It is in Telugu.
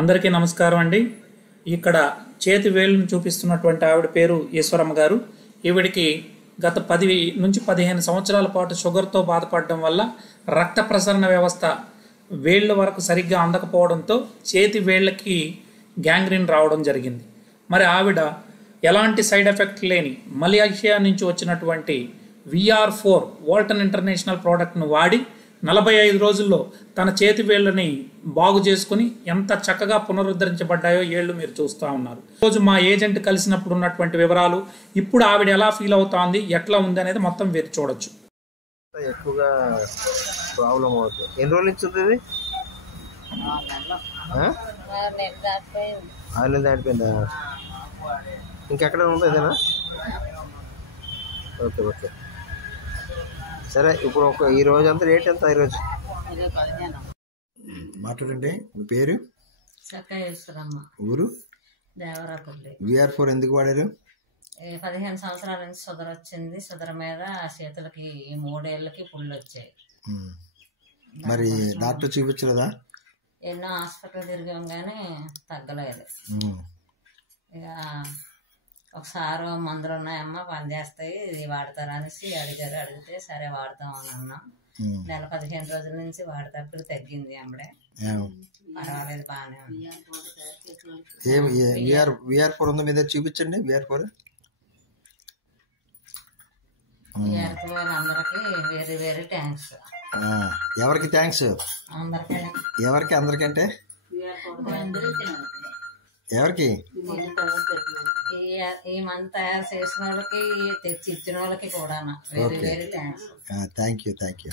అందరికీ నమస్కారం అండి. ఇక్కడ చేతి వేళ్ళను చూపిస్తున్నటువంటి ఆవిడ పేరు ఈశ్వరమ్మ గారు. ఈవిడికి గత 10 నుంచి 15 సంవత్సరాల పాటు షుగర్తో బాధపడడం వల్ల రక్త ప్రసరణ వ్యవస్థ వేళ్ళ వరకు సరిగ్గా అందకపోవడంతో చేతి వేళ్ళకి గ్యాంగ్రీన్ రావడం జరిగింది. మరి ఆవిడ ఎలాంటి సైడ్ ఎఫెక్ట్ లేని మలేషియా నుంచి వచ్చినటువంటి VR4 వాల్టన్ ఇంటర్నేషనల్ ప్రోడక్ట్ను వాడి 45 రోజుల్లో తన చేతి వేళ్ళని బాగు చేసుకుని ఎంత చక్కగా పునరుద్ధరించబడ్డాయో ఏళ్ళు మీరు చూస్తూ ఉన్నారు. ఈరోజు మా ఏజెంట్ కలిసినప్పుడు ఉన్నటువంటి వివరాలు, ఇప్పుడు ఆవిడ ఎలా ఫీల్ అవుతోంది, ఎట్లా ఉంది అనేది మొత్తం మీరు చూడొచ్చు. ఎక్కువగా ప్రాబ్లం అవుతుంది. ఎన్ని రోజులు ఇచ్చింది ఇది? 6 నెలలు దాటిపోయిందా? ఇంకెక్కడ ఉందా ఇదేనా? ఓకే ఓకే సరే. ఇప్పుడు ఈ రోజు అంతా రేట్ ఎంత? ఈరోజు మాట్లాడండి. మీ పేరు? ఊరు? VR4 ఎందుకు వాడారు? 15 సంవత్సరాల నుంచి షుగర్ వచ్చింది. షుగర్ మీద చేతులకి 3 ఏళ్ళకి పుళ్ళు వచ్చాయి. మరి డాక్టర్ చూపించలేదా? ఎన్నో హాస్పిటల్ తిరిగాం కానీ తగ్గలేదు. ఇక ఒకసారి మందులు ఉన్నాయమ్మా పనిచేస్తాయి, ఇది వాడతారా అనేసి అడిగారు. అడిగితే సరే వాడతాం అని అన్నాం. నెల 15 రోజుల నుంచి వాడేటప్పుడు తగ్గింది. అమ్మడే పర్వాలేదు, బాగానే ఉంది. VR4 ఉందా మీద? చూపించండి. VR4 అందరికి వెరీ వెరీ థ్యాంక్స్. ఎవరికి థ్యాంక్స్? అందరికీ. ఎవరికి? అందరికంటే ఎవరికి? ఈ మంత్ తయారు చేసిన వాళ్ళకి, తెచ్చి ఇచ్చిన వాళ్ళకి కూడా very very thanks. Thank you.